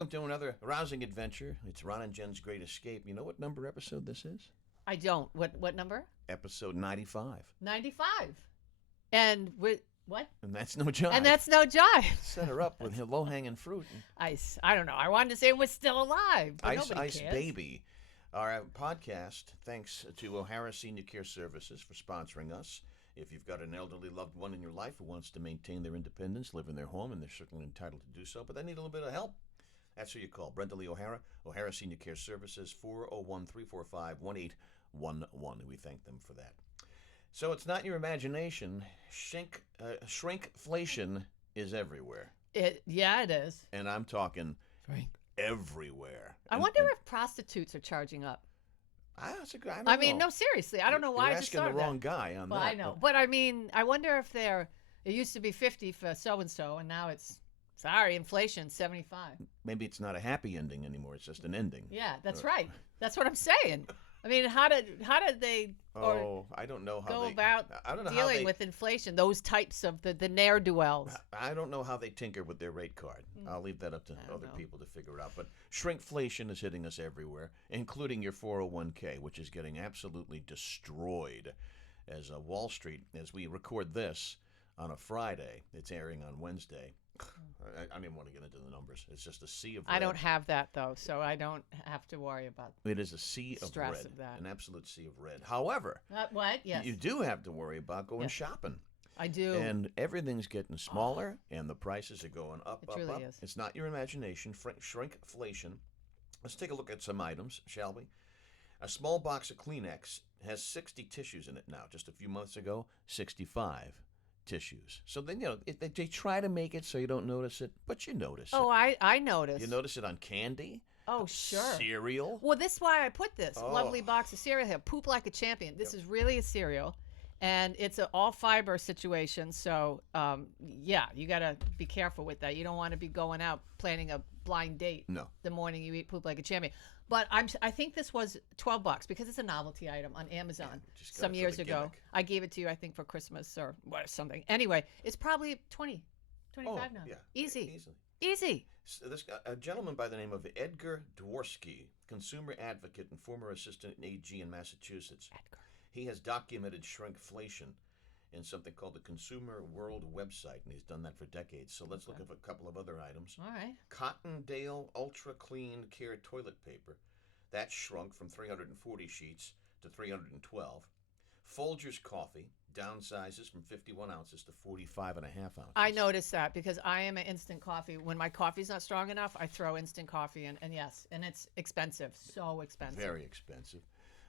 Welcome to another rousing adventure. It's Ron and Jen's Great Escape. You know what number episode this is? I don't. What number? Episode 95. 95. And what? And that's no jive. And that's no jive. Set her up with low hanging fruit. Ice. I don't know. I wanted to say we're still alive. But Ice nobody Ice cares. Baby. Our podcast, thanks to O'Hara Senior Care Services for sponsoring us. If you've got an elderly loved one in your life who wants to maintain their independence, live in their home, and they're certainly entitled to do so, but they need a little bit of help, that's who you call. Brenda Lee O'Hara, O'Hara Senior Care Services, 401-345-1811. We thank them for that. So it's not your imagination. Shrinkflation is everywhere. It is. And I'm talking Right. everywhere. I wonder if prostitutes are charging up. That's a good, I mean, no, seriously. I don't know why You're I just asking thought the of wrong that. guy on Well, that. I know. But I mean, I wonder if it used to be 50 for so-and-so, and now it's, sorry, inflation, 75. Maybe it's not a happy ending anymore. It's just an ending. Yeah, that's right. That's what I'm saying. I mean, how did they I don't know how go they about I don't know how dealing they, with inflation? Those types of the ne'er-do-wells. I don't know how they tinker with their rate card. I'll leave that up to don't other know. people to figure out. But shrinkflation is hitting us everywhere, including your 401k, which is getting absolutely destroyed. As Wall Street, as we record this on a Friday, it's airing on Wednesday. I don't even want to get into the numbers. It's just a sea of red. I don't have that though, so I don't have to worry about It is a sea of stress red, of that. an absolute sea of red. However, what? Yes, you do have to worry about going Yes. shopping. I do. And everything's getting smaller, and the prices are going up, It up, truly up. is. It's not your imagination. Shrinkflation. Let's take a look at some items, shall we? A small box of Kleenex has 60 tissues in it now. Just a few months ago, 65 tissues. So then, they try to make it so you don't notice it, but you notice Oh, it. I noticed. You notice it on candy, Oh, sure. cereal. Well, this is why I put this Oh. lovely box of cereal here. Poop like a champion. This is really a cereal, and it's an all fiber situation. So, yeah, you got to be careful with that. You don't want to be going out planning a blind date No. the morning you eat poop like a champion. But I think this was $12 because it's a novelty item on Amazon just got some it for years the ago. gimmick. I gave it to you, I think, for Christmas or something. Anyway, it's probably 20, 25 now. Yeah. Easy. Easily. Easy. So a gentleman by the name of Edgar Dworsky, consumer advocate and former assistant AG in Massachusetts. Edgar. He has documented shrinkflation in something called the Consumer World website, and he's done that for decades. So let's look at a couple of other items. All right. Cottondale Ultra Clean Care toilet paper. That shrunk from 340 sheets to 312. Folgers coffee downsizes from 51 ounces to 45 and a half ounces. I noticed that because I am an instant coffee. When my coffee's not strong enough, I throw instant coffee in. And yes, and it's expensive. So expensive. Very expensive.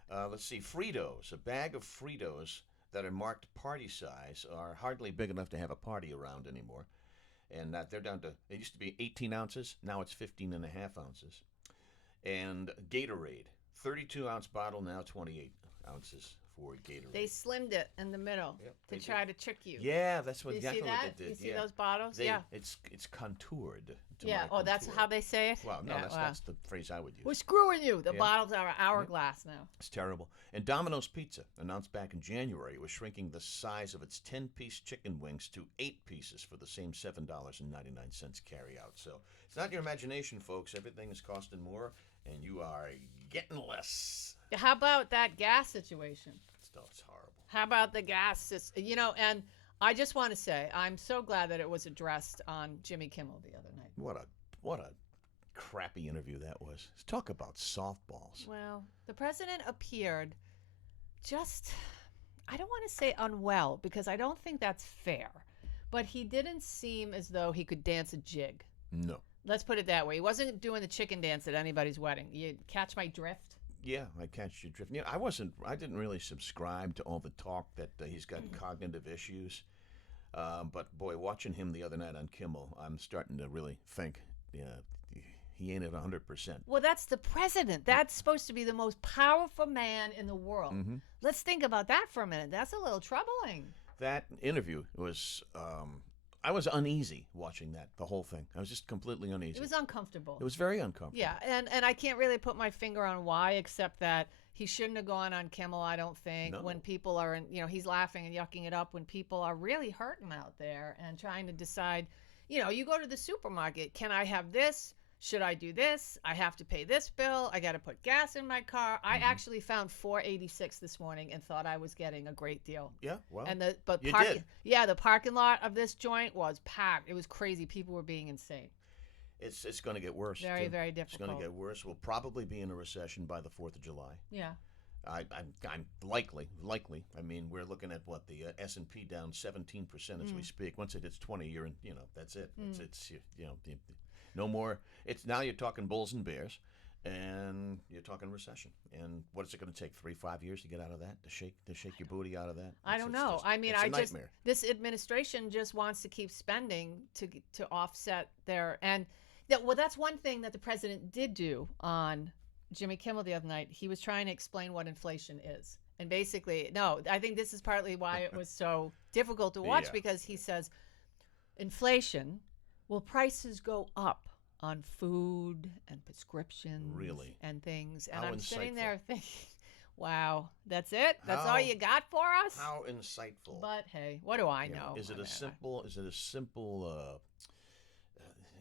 Let's see, Fritos. A bag of Fritos that are marked party size are hardly big enough to have a party around anymore. And they're down to, it used to be 18 ounces, now it's 15 and a half ounces. And Gatorade, 32-ounce bottle, now 28 ounces for Gatorade. They slimmed it in the middle Yep, they to did. try to trick you. Yeah, that's what You see exactly that? what they did. You see yeah. those bottles? Yeah. It's contoured. To Yeah. my Oh, that's contour. how they say it? Well, no, Yeah, that's the phrase I would use. We're screwing you. The Yeah. bottles are hourglass now. It's terrible. And Domino's Pizza announced back in January it was shrinking the size of its 10-piece chicken wings to 8 pieces for the same $7.99 carry out. So it's not your imagination, folks. Everything is costing more, and you are getting less. How about that gas situation? Stuff's horrible. How about the gas? And I just want to say, I'm so glad that it was addressed on Jimmy Kimmel the other night. What a crappy interview that was. Talk about softballs. Well, the president appeared just, I don't want to say unwell because I don't think that's fair, but he didn't seem as though he could dance a jig. No. Let's put it that way. He wasn't doing the chicken dance at anybody's wedding. You catch my drift? Yeah, I catch your drift. I didn't really subscribe to all the talk that he's got cognitive issues. But boy, watching him the other night on Kimmel, I'm starting to really think, he ain't at 100%. Well, that's the president. That's supposed to be the most powerful man in the world. Mm-hmm. Let's think about that for a minute. That's a little troubling. That interview was, I was uneasy watching the whole thing. I was just completely uneasy. It was uncomfortable. It was very uncomfortable. Yeah, and I can't really put my finger on why, except that he shouldn't have gone on Kimmel, I don't think, No. when people are, he's laughing and yucking it up when people are really hurting out there and trying to decide, you go to the supermarket, can I have this? should I do this? I have to pay this bill. I got to put gas in my car. I actually found $4.86 this morning and thought I was getting a great deal. Yeah, well, And you parking, did. yeah, the parking lot of this joint was packed. It was crazy. People were being insane. It's going to get worse. Very, too. very It's difficult. going to get worse. We'll probably be in a recession by the 4th of July. Yeah. I'm likely. I mean, we're looking at what the S&P down 17% as we speak. Once it hits 20, you're in. That's it. It's no more. It's now you're talking bulls and bears, and you're talking recession. And what is it going to take? 3-5 years to get out of that? To shake your booty out of that? I don't know. Just, I mean, it's a nightmare. this administration just wants to keep spending to offset that's one thing that the president did do on Jimmy Kimmel the other night. He was trying to explain what inflation is. And basically, no, I think this is partly why it was so difficult to watch, Yeah. because he says inflation, will prices go up on food and prescriptions Really? and things? And How I'm sitting insightful. there thinking, wow, that's it? That's How- all you got for us? How insightful. But hey, what do I You know? Is it I a mean,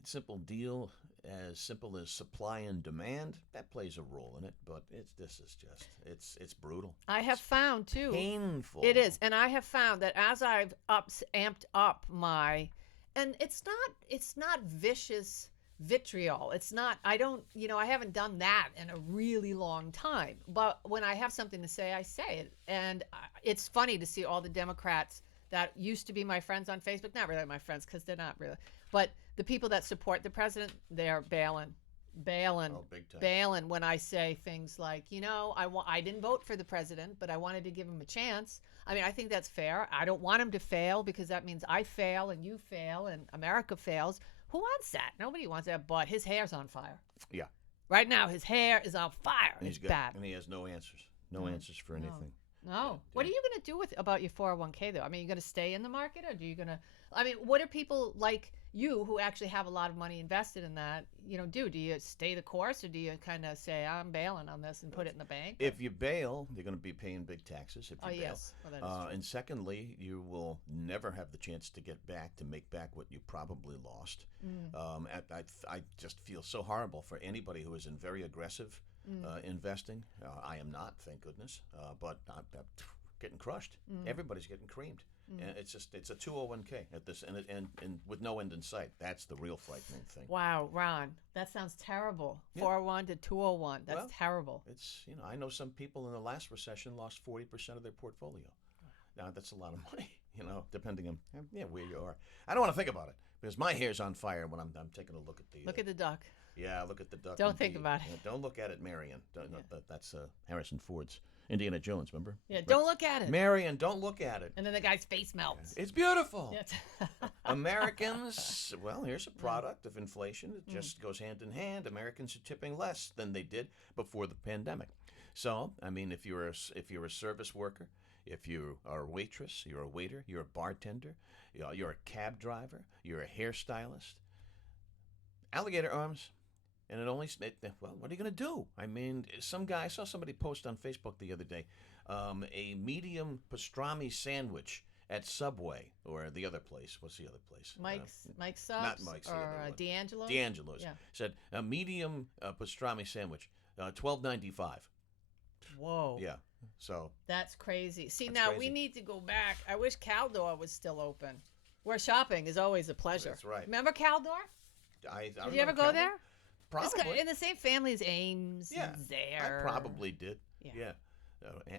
simple deal as simple as supply and demand? That plays a role in it, but this is just it's brutal. I have found too. Painful. It is, and I have found that as I've amped up my, and it's not vicious vitriol. It's not. I don't. I haven't done that in a really long time. But when I have something to say, I say it, and it's funny to see all the Democrats that used to be my friends on Facebook. Not really my friends, because they're not really. But the people that support the president, they're bailing, Oh, big time. bailing when I say things like, I didn't vote for the president, but I wanted to give him a chance. I mean, I think that's fair. I don't want him to fail, because that means I fail and you fail and America fails. Who wants that? Nobody wants that. But his hair's on fire. Yeah. Right now, his hair is on fire. And It's he's bad. and he has no answers. No answers for anything. No. What are you going to do about your 401k, though? I mean, you going to stay in the market, or what are people like you who actually have a lot of money invested in that, do? Do you stay the course, or do you kind of say, I'm bailing on this and put it in the bank? If you bail, you're going to be paying big taxes. If you bail. Yes. Well, that is true. And secondly, you will never have the chance to make back what you probably lost. I just feel so horrible for anybody who is in very aggressive investing. I am not, thank goodness, but I'm getting crushed. Everybody's getting creamed. And it's a 201k at this, and with no end in sight. That's the real frightening thing. Wow, Ron, that sounds terrible. Yeah. 401 to 201. That's Well, terrible. It's I know some people in the last recession lost 40% of their portfolio. Now that's a lot of money, depending on where you are. I don't want to think about it, because my hair's on fire when I'm taking a look at the Look at the duck. yeah, look at the duck. Don't think indeed. about it. Yeah, don't look at it, Marion. That's Harrison Ford's Indiana Jones. Remember? Yeah, don't look at it. Marion, don't look at it. And then the guy's face melts. It's beautiful. Yeah. Americans, well, here's a product of inflation. It just goes hand in hand. Americans are tipping less than they did before the pandemic. So, I mean, if you're a service worker, if you are a waitress, you're a waiter, you're a bartender, you're a cab driver, you're a hairstylist, alligator arms, and well, what are you going to do? I mean, I saw somebody post on Facebook the other day, a medium pastrami sandwich at Subway, or the other place. What's the other place? Mike's Subs? Not Mike's, the Or other one. D'Angelo's? D'Angelo's. Yeah. Said a medium pastrami sandwich, $12.95. Whoa. Yeah. So That's crazy. See, That's now crazy. we need to go back. I wish Caldor was still open. Where shopping is always a pleasure. That's right. Remember Caldor? I Did you ever go there? It's Probably. in the same family as Ames Yeah. and Zare. I probably did. Yeah. Yeah.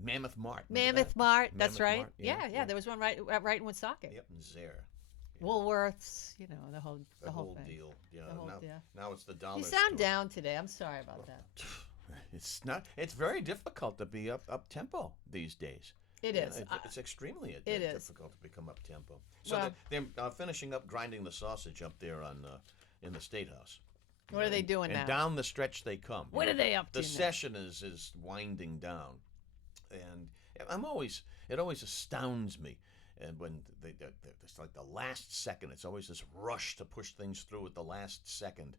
Mammoth Mart. Remember Mammoth that? Mart. That's Mammoth right. Mart, Yeah, yeah, yeah, yeah. There was one right in Woonsocket. Yep, and Zare. Woolworths. The whole The whole thing. deal. Yeah. The whole now, deal. now it's the dollar You sound store. down today. I'm sorry about that. It's not. It's very difficult to be up tempo these days. It Yeah, is. It's extremely It is. difficult to become up tempo. So Well- they're finishing up grinding the sausage up there in the State House. What are they doing and now? down the stretch they come. What are they up to The now? session is winding down, and it always astounds me. And when it's like the last second, it's always this rush to push things through at the last second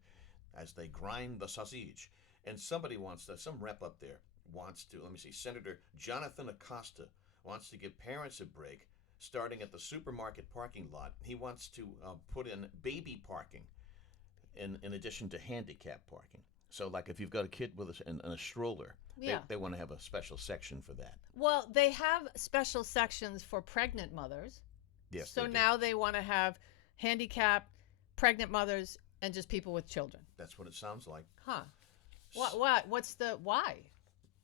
as they grind the sausage. And somebody some rep up there wants to, let me see, Senator Jonathan Acosta wants to give parents a break starting at the supermarket parking lot. He wants to put in baby parking. in addition to handicap parking. So, like if you've got a kid with a stroller, Yeah. they want to have a special section for that. Well, they have special sections for pregnant mothers. Yes. So they do. now they want to have handicapped, pregnant mothers, and just people with children. That's what it sounds like. Huh. What? What's the why?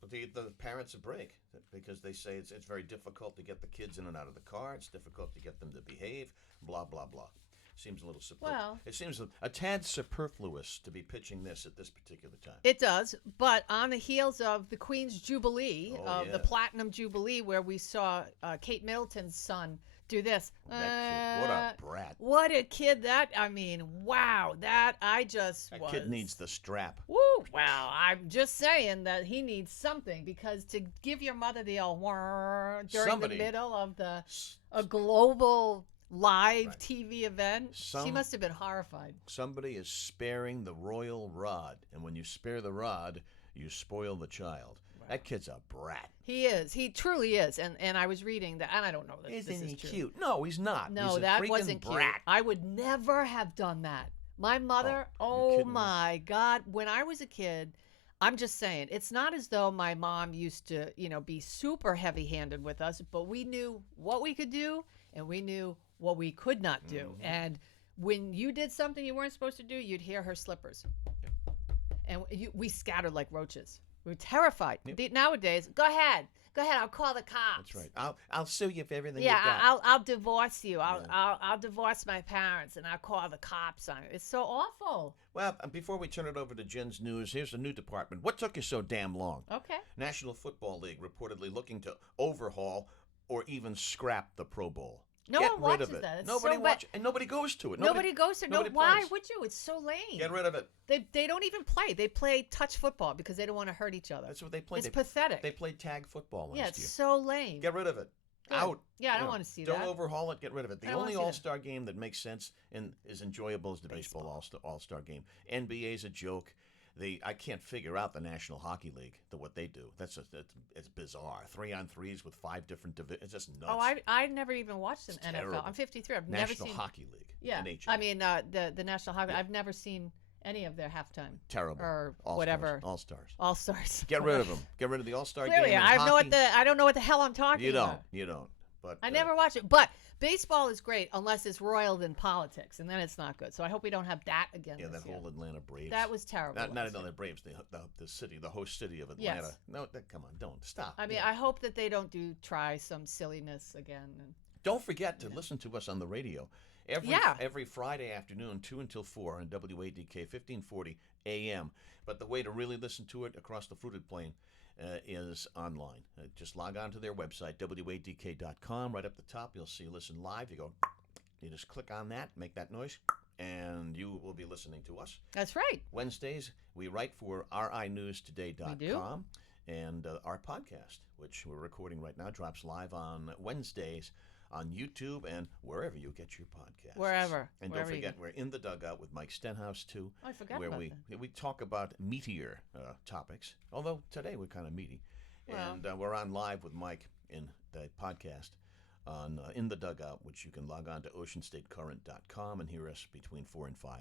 The parents a break because they say it's very difficult to get the kids in and out of the car. It's difficult to get them to behave. Blah blah blah. Seems a little Well- it seems a tad superfluous to be pitching this at this particular time. It does, but on the heels of the Queen's Jubilee, Oh, of yeah. the Platinum Jubilee, where we saw Kate Middleton's son do this. That kid, what a brat! What a kid that, I mean, wow, that I just That was. kid needs the strap. Woo! Well, I'm just saying that he needs something because to give your mother the old whir during Somebody- the middle of a global live Right. TV event, she Some- must have been horrified. Somebody is sparing the royal rod, and when you spare the rod, you spoil the child. That kid's a brat. He is. He truly is. And I was reading that, and I don't know that this Isn't is he true. cute? No, he's not. No, He's a that freaking wasn't cute. brat. I would never have done that. My mother, Oh, you're kidding me. my God. When I was a kid, I'm just saying, it's not as though my mom used to, be super heavy handed with us, but we knew what we could do and we knew what we could not do. Mm-hmm. And when you did something you weren't supposed to do, you'd hear her slippers. And we scattered like roaches. We were terrified. Yep. Nowadays, go ahead. I'll call the cops. That's right. I'll sue you for everything Yeah, you've got. I'll divorce you. Yeah. I'll divorce my parents and I'll call the cops on it. It's so awful. Well, before we turn it over to Jen's news, here's the new department. What took you so damn long? Okay. National Football League reportedly looking to overhaul or even scrap the Pro Bowl. No Get one rid watches of it. that. It's Nobody so watches, and nobody goes to it. Nobody goes there. No, nobody why plays. would you? It's so lame. Get rid of it. They don't even play. They play touch football because they don't want to hurt each other. That's what they played. It's They- pathetic. They played tag football last Yeah, it's year. so lame. Get rid of it. Good. Out. Yeah, I don't No, want to see Don't that. overhaul it. Get rid of it. The I don't wanna only see that. All-Star game that makes sense and is enjoyable is the baseball All-Star game. NBA's a joke. I can't figure out the National Hockey League, what they do. It's bizarre. 3-on-3s with 5 different divisions. It's just nuts. Oh, I never even watched an It's NFL. terrible. I'm 53. I've never National seen. Hockey League. Yeah, NHL. I mean the National Hockey. Yeah. I've never seen any of their halftime terrible. or All-Stars. whatever. All-Stars. All stars. Get rid of them. Get rid of the All-Star game. Clearly, and I hockey. don't know what the hell I'm talking You don't. about. You don't. But I never watch it, but baseball is great unless it's roiled in politics, and then it's not good. So I hope we don't have that again. Yeah, this that year. whole Atlanta Braves. That was terrible. Not last Atlanta year. Braves. The host city of Atlanta. Yes. No, come on, don't stop. I mean, Yeah. I hope that they don't try some silliness again. And Don't forget to listen to us on the radio every Friday afternoon, 2 until 4 on WADK 1540 AM. But the way to really listen to it across the fruited plain is online. Just log on to their website, WADK.com. Right up the top, you'll see Listen Live. You just click on that, make that noise, and you will be listening to us. that's right. Wednesdays, we write for RINewsToday.com. And our podcast, which we're recording right now, drops live on Wednesdays on YouTube and wherever you get your podcasts. Wherever. And wherever don't you forget, we're in the dugout with Mike Stenhouse, too. Oh, I forgot where about we talk about meatier topics, although today we're kind of meaty. Well. And we're on live with Mike in the podcast on In the Dugout, which you can log on to oceanstatecurrent.com and hear us between 4 and 5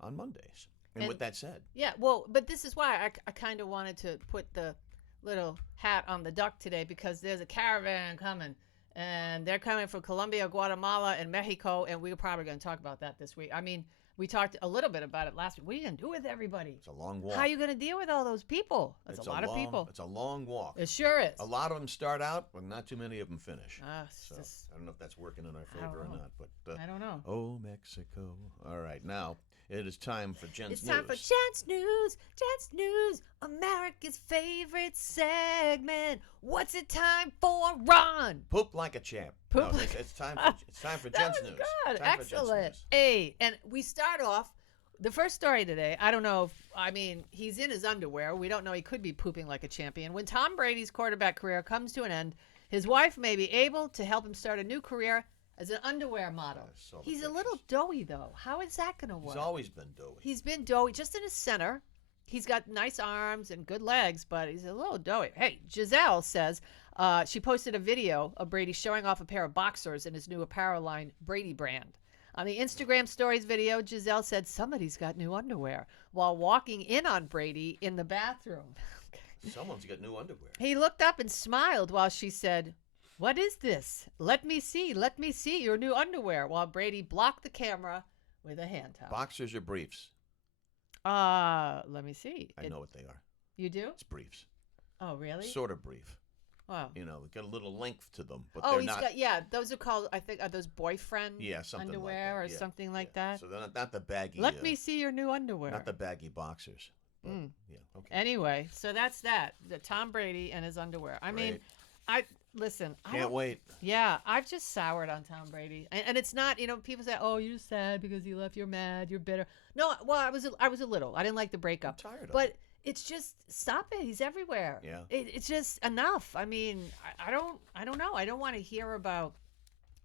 on Mondays. And And- with that said, Yeah, well, but this is why I kind of wanted to put the little hat on the duck today because there's a caravan coming. And they're coming from Colombia, Guatemala, and Mexico, and we're probably going to talk about that this week. I mean, we talked a little bit about it last week. What are you going to do with everybody? it's a long walk. How are you going to deal with all those people? That's It's a lot of people. It's a long walk. It sure is. A lot of them start out, but not too many of them finish. It's So just- I don't know if that's working in our I don't favor or know. not. But I don't know. oh, Mexico! All right, now it is time for Jen's It's news. time for Jen's News. Jen's News, America's favorite segment. What's it time for, Ron? Poop like a champ. Poop No, like- it's time for That Jen's was news. good. Time for Jen's Excellent. news. Hey, and we start off the first story today. I don't know if, I mean, he's in his underwear. We don't know. He could be pooping like a champion. When Tom Brady's quarterback career comes to an end, his wife may be able to help him start a new career as an underwear model. I saw the He's a pictures. little doughy, though. How is that going to work? He's always been doughy. He's been doughy just in his center. He's got nice arms and good legs, but he's a little doughy. Hey, Giselle says she posted a video of Brady showing off a pair of boxers in his new apparel line, Brady Brand. On the Instagram stories video, Giselle said somebody's got new underwear while walking in on Brady in the bathroom. Someone's got new underwear. He looked up and smiled while she said, "What is this? Let me see your new underwear," while Brady blocked the camera with a hand towel. Boxers or briefs? Let me see. I know what they are. You do? It's briefs. Oh, really? Sort of brief. Wow. You know, they got a little length to them, but Oh, they're he's not. got, yeah, those are called, I think, are those boyfriend Something underwear like or that. Yeah, something like yeah. that? So they're not the baggy. Let me see your new underwear. Not the baggy boxers. But, Mm. Yeah. Okay. Anyway, so that's that. The Tom Brady and his underwear. I mean, listen. Can't wait. Yeah, I've just soured on Tom Brady, and it's not. People say, "Oh, you're sad because he left. You're mad. You're bitter." No, well, I was a little. I didn't like the breakup. I'm tired of but it. it's just stop it. He's everywhere. Yeah. It's just enough. I mean, I don't know. I don't want to hear about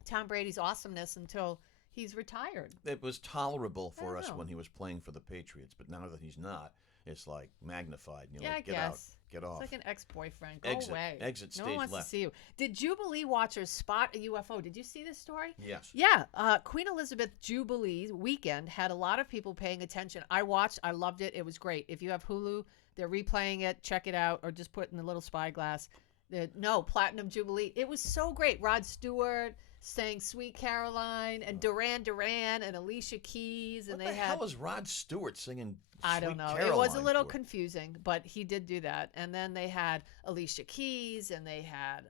Tom Brady's awesomeness until he's retired. It was tolerable for I us know. when he was playing for the Patriots, but now that he's not, it's like magnified. You know, Yeah, I like, get out, guess. get off. It's like an ex-boyfriend. Go Exit. away. Exit No stage one wants left. to see you. Did Jubilee watchers spot a UFO? Did you see this story? Yes. Yeah. Queen Elizabeth Jubilee weekend had a lot of people paying attention. I watched. I loved it. It was great. If you have Hulu, they're replaying it. Check it out, or just put it in the little spyglass. Platinum Jubilee. It was so great. Rod Stewart sang "Sweet Caroline" and Duran Duran and Alicia Keys, and What they the had. hell is Rod Stewart singing? I don't Sweet know. Caroline It was a little for? confusing, but he did do that. And then they had Alicia Keys, and they had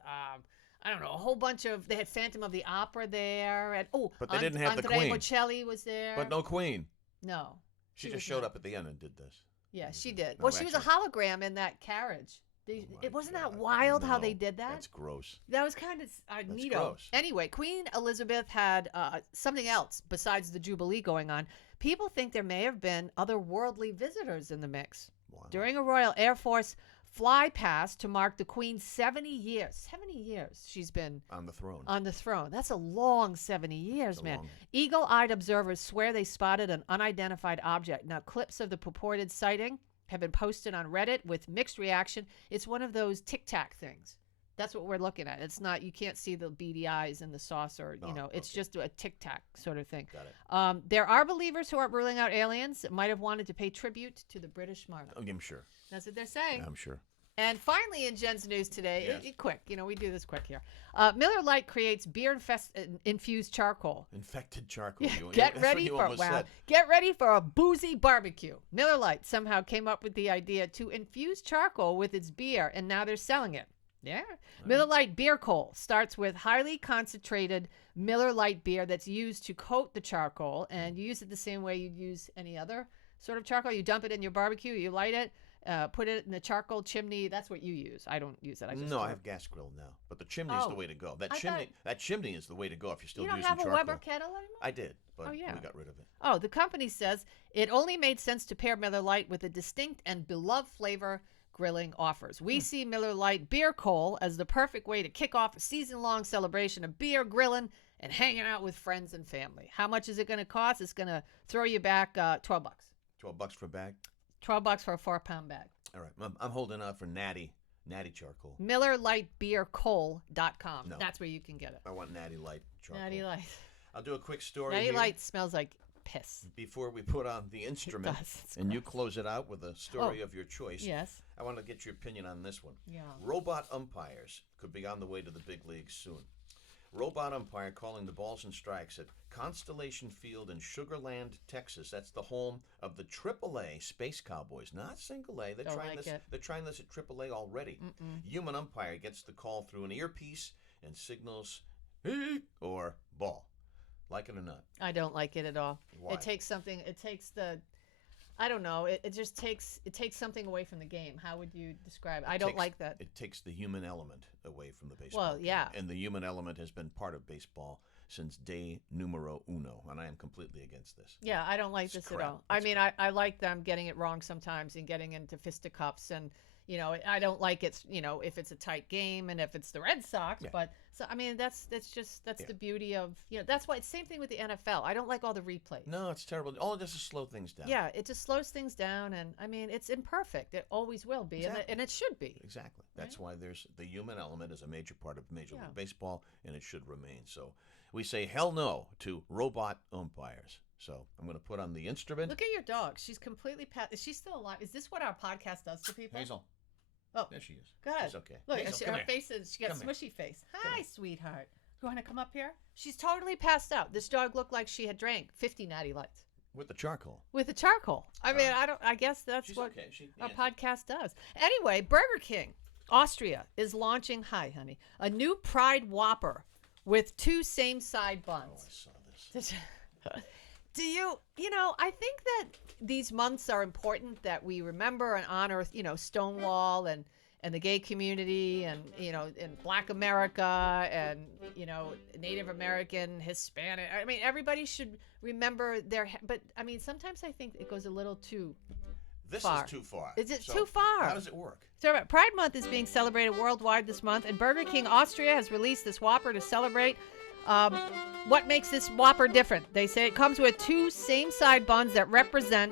I don't know, a whole bunch of. They had Phantom of the Opera there, and But they didn't have the Andrea Queen. Bocelli was there. But no Queen. No, She was just showed not. up at the end and did this. Yeah, she did. No, Well, she was a actually- hologram in that carriage. Oh my It wasn't that God. wild how No, they did that. That's gross. That was kind of neato. gross. Anyway, Queen Elizabeth had something else besides the Jubilee going on. People think there may have been otherworldly visitors in the mix. Wow. During a Royal Air Force fly past to mark the Queen's 70 years. 70 years she's been On the throne. on the throne. That's a long 70 years, It's a man. long- Eagle-eyed observers swear they spotted an unidentified object. Now, clips of the purported sighting have been posted on Reddit with mixed reaction. It's one of those Tic Tac things. That's what we're looking at. It's not, you can't see the beady eyes and the saucer, No, it's okay. just a Tic Tac sort of thing. Got it. There are believers who aren't ruling out aliens that might have wanted to pay tribute to the British monarch. I'm sure. That's what they're saying. I'm sure. And finally, in Jen's news today, Yes. quick, we do this quick here. Miller Lite creates beer-infused charcoal. Infected charcoal. Yeah, You- get that's ready what you for almost said. Get ready for a boozy barbecue. Miller Lite somehow came up with the idea to infuse charcoal with its beer, and now they're selling it. Yeah. Miller Lite beer coal starts with highly concentrated Miller Lite beer that's used to coat the charcoal, and you use it the same way you'd use any other sort of charcoal. You dump it in your barbecue, you light it, put it in the charcoal chimney. That's what you use. I don't use it. I just No, do I it. have gas grill now, but the chimney's the Oh, way to go. That I chimney is the way to go if you're still You don't using have a charcoal. Weber kettle anymore? I did, but Oh, yeah. we got rid of it. Oh, the company says it only made sense to pair Miller Lite with a distinct and beloved flavor grilling offers. We see Miller Lite beer coal as the perfect way to kick off a season-long celebration of beer, grilling, and hanging out with friends and family. How much is it going to cost? It's going to throw you back $12. $12 for a bag. $12 for a 4-pound bag. All right, I'm holding out for natty charcoal. MillerLiteBeerCoal.com. No. That's where you can get it. I want natty light charcoal. Natty Light. I'll do a quick story Natty here Light smells like piss. before we put on the instrument, does. It's and you gross. close it out with a story of your choice. Yes. I want to get your opinion on this one. Yeah. Robot umpires could be on the way to the big leagues soon. Robot umpire calling the balls and strikes at Constellation Field in Sugar Land, Texas. That's the home of the AAA Space Cowboys, not single A. They're Don't trying like this. it. They're trying this at AAA already. Human umpire gets the call through an earpiece and signals "Hey," or ball. Like it or not? I don't like it at all. Why? It takes something. It takes the. I don't know. It just takes something away from the game. How would you describe it? I don't takes- like that. It takes the human element away from the baseball. Well, game. yeah. And the human element has been part of baseball since day numero uno, and I am completely against this. Yeah, I don't like It's this crap. at all. I It's mean, I like them getting it wrong sometimes and getting into fisticuffs, and I don't like it. If it's a tight game and if it's the Red Sox, Yeah. but so I mean that's Yeah. the beauty of that's why it's same thing with the NFL. I don't like all the replays. No, it's terrible. All it does is slow things down. Yeah, it just slows things down, and I mean it's imperfect. It always will be, Exactly. and it should be. Exactly. That's why there's the human element is a major part of Major Yeah. League Baseball, and it should remain. So we say hell no to robot umpires. So I'm going to put on the instrument. Look at your dog. She's completely Is she still alive? Is this what our podcast does to people? Hazel. Oh, There she is. good. She's okay. Look, Hazel, her come here. face is, she got Come here. smushy face. Come Hi, here. sweetheart. You want to come up here? She's totally passed out. This dog looked like she had drank 50 Natty Lights With the charcoal. with the charcoal. I mean, I guess that's She's what okay. She our answered. podcast does. Anyway, Burger King, Austria, is launching, hi, honey, a new Pride Whopper with 2 same-side Oh, I buns. saw this. Do I think that these months are important, that we remember and honor, Stonewall and the gay community and, in Black America and, Native American, Hispanic. I mean, everybody should remember but I mean, sometimes I think it goes a little too This far. is too far. Is it So too far? How does it work? So Pride Month is being celebrated worldwide this month, and Burger King Austria has released this Whopper to celebrate. What makes this Whopper different? They say it comes with 2 same-side buns that represent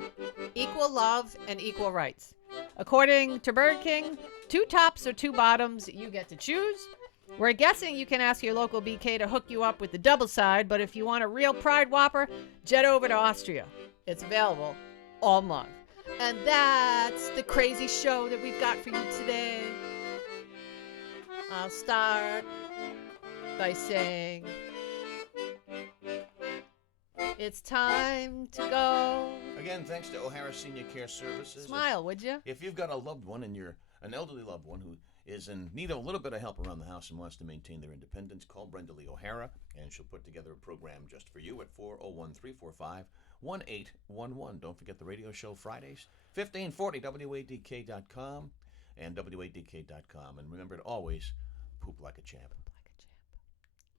equal love and equal rights. According to Burger King, 2 tops or 2 bottoms, you get to choose. We're guessing you can ask your local BK to hook you up with the double side, but if you want a real Pride Whopper, jet over to Austria. It's available all month. And that's the crazy show that we've got for you today. I'll start by saying it's time to go. Again, thanks to O'Hara Senior Care Services. Smile, would you? If you've got a loved one and you're an elderly loved one who is in need of a little bit of help around the house and wants to maintain their independence, call Brenda Lee O'Hara, and she'll put together a program just for you at 401-345-1811. Don't forget the radio show Fridays, 1540 WADK.com and WADK.com. And remember to always poop like a champ.